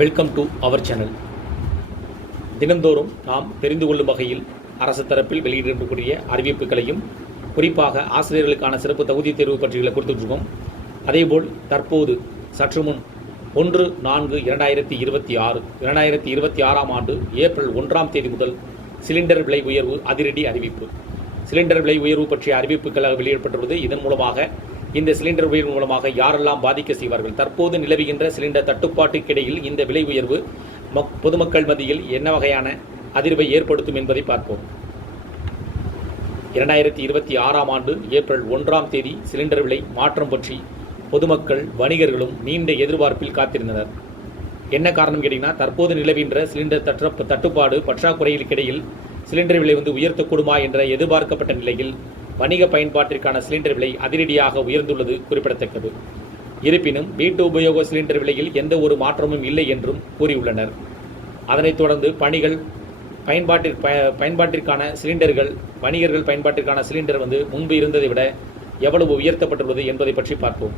Welcome to our channel. தினந்தோறும் நாம் தெரிந்து கொள்ளும் வகையில் அரசு தரப்பில் வெளியிடக்கூடிய அறிவிப்புகளையும் குறிப்பாக ஆசிரியர்களுக்கான சிறப்பு தகுதி தேர்வு பற்றிகளை கொடுத்துட்ருக்கோம். அதேபோல் தற்போது சற்று முன் 1/4/2026 ஆண்டு ஏப்ரல் 1ஆம் தேதி முதல் சிலிண்டர் விலை உயர்வு அதிரடி அறிவிப்பு. சிலிண்டர் விலை உயர்வு பற்றிய அறிவிப்புகளாக வெளியிடப்பட்டுள்ளது. இதன் மூலமாக இந்த சிலிண்டர் உயர்வு மூலமாக யாரெல்லாம் பாதிக்க செய்வார்கள், தற்போது நிலவுகின்ற சிலிண்டர் தட்டுப்பாட்டுக்கிடையில் இந்த விலை உயர்வு பொதுமக்கள் மத்தியில் என்ன வகையான அதிர்வை ஏற்படுத்தும் என்பதை பார்ப்போம். 2026ஆம் ஆண்டு ஏப்ரல் 1ஆம் தேதி சிலிண்டர் விலை மாற்றம் பற்றி பொதுமக்கள் வணிகர்களும் நீண்ட எதிர்பார்ப்பில் காத்திருந்தனர். என்ன காரணம் கேட்டீங்கன்னா, தற்போது நிலவுகின்ற சிலிண்டர் தட்டுப்பாடு பற்றாக்குறைகளுக்கிடையில் சிலிண்டர் விலை உயர்த்தக்கூடுமா என்ற எதிர்பார்க்கப்பட்ட நிலையில் வணிக பயன்பாட்டிற்கான சிலிண்டர் விலை அதிரடியாக உயர்ந்துள்ளது குறிப்பிடத்தக்கது. இருப்பினும் வீட்டு உபயோக சிலிண்டர் விலையில் எந்த ஒரு மாற்றமும் இல்லை என்றும் கூறியுள்ளனர். அதனைத் தொடர்ந்து பயன்பாட்டிற்கான சிலிண்டர்கள் வணிகர்கள் பயன்பாட்டிற்கான சிலிண்டர் முன்பு இருந்ததை விட எவ்வளவு உயர்த்தப்பட்டுள்ளது என்பதை பற்றி பார்ப்போம்.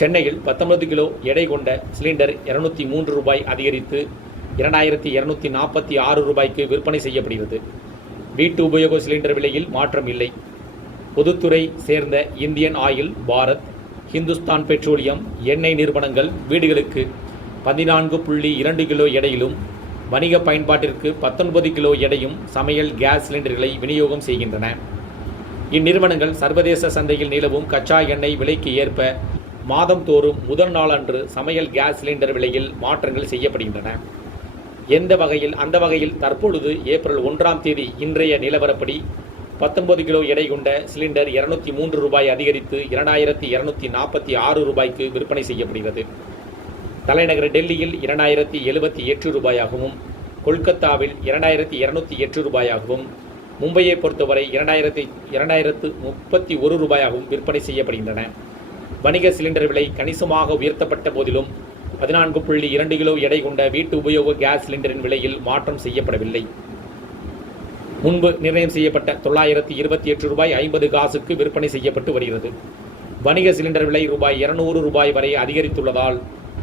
சென்னையில் 19 கிலோ எடை கொண்ட சிலிண்டர் 203 ரூபாய் அதிகரித்து 2246 ரூபாய்க்கு விற்பனை செய்யப்படுகிறது. வீட்டு உபயோக சிலிண்டர் விலையில் மாற்றம் இல்லை. பொதுத்துறை சேர்ந்த Indian oil, Bharat, Hindustan petroleum எண்ணெய் நிறுவனங்கள் வீடுகளுக்கு 14.2 கிலோ எடையிலும் வணிக பயன்பாட்டிற்கு 19 கிலோ எடையும் சமையல் கேஸ் சிலிண்டர்களை விநியோகம் செய்கின்றன. இந்நிறுவனங்கள் சர்வதேச சந்தையில் நிலவும் கச்சா எண்ணெய் விலைக்கு ஏற்ப மாதம் தோறும் முதல் நாளன்று சமையல் கேஸ் சிலிண்டர் விலையில் மாற்றங்கள் செய்யப்படுகின்றன. அந்த வகையில் தற்பொழுது ஏப்ரல் 1ஆம் தேதி இன்றைய நிலவரப்படி 19 கிலோ எடை கொண்ட சிலிண்டர் 203 ரூபாய் அதிகரித்து 2246 ரூபாய்க்கு விற்பனை செய்யப்படுகிறது. தலைநகர் டெல்லியில் 2078 ரூபாயாகவும், கொல்கத்தாவில் 2208 ரூபாயாகவும், மும்பையை பொறுத்தவரை 2231 ரூபாயாகவும் விற்பனை செய்யப்படுகின்றன. வணிக சிலிண்டர் விலை கணிசமாக உயர்த்தப்பட்ட போதிலும் 14.2 கிலோ எடை கொண்ட வீட்டு உபயோக கேஸ் சிலிண்டரின் விலையில் மாற்றம் செய்யப்படவில்லை. முன்பு நிர்ணயம் செய்யப்பட்ட 928 ரூபாய் 50 காசுக்கு விற்பனை செய்யப்பட்டு வருகிறது. வணிக சிலிண்டர் விலை ரூபாய் 200 வரை அதிகரித்துள்ளதால்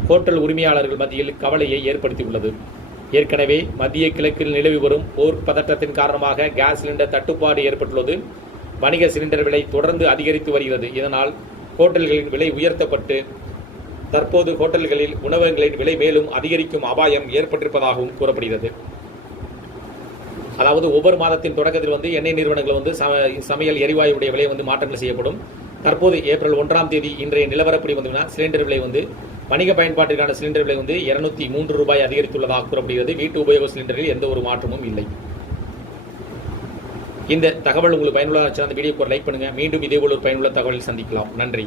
ஹோட்டல் உரிமையாளர்கள் மத்தியில் கவலையை ஏற்படுத்தியுள்ளது. ஏற்கனவே மத்திய கிழக்கில் நிலவி வரும் போர் பதற்றத்தின் காரணமாக கேஸ் சிலிண்டர் தட்டுப்பாடு ஏற்பட்டுள்ளது. வணிக சிலிண்டர் விலை தொடர்ந்து அதிகரித்து வருகிறது. இதனால் ஹோட்டல்களின் விலை உயர்த்தப்பட்டு தற்போது ஹோட்டல்களில் உணவகங்களின் விலை மேலும் அதிகரிக்கும் அபாயம் ஏற்பட்டிருப்பதாகவும் கூறப்படுகிறது. அதாவது ஒவ்வொரு மாதத்தின் தொடக்கத்தில் எண்ணெய் நிறுவனங்கள் சமையல் எரிவாயுடைய விலை மாற்றங்கள் செய்யப்படும். தற்போது ஏப்ரல் 1ஆம் தேதி இன்றைய நிலவரப்படி சிலிண்டர் விலை வணிக பயன்பாட்டிற்கான சிலிண்டர் விலை 203 ரூபாய் அதிகரித்துள்ளதாக கூறப்படுகிறது. வீட்டு உபயோக சிலிண்டரில் எந்த ஒரு மாற்றமும் இல்லை. இந்த தகவல் உங்களுக்கு பயனுள்ளதாக இருந்துச்சுன்னா அந்த வீடியோக்கு லைக் பண்ணுங்க. மீண்டும் இதேபோல் ஒரு பயனுள்ள தகவலில் சந்திக்கலாம். நன்றி.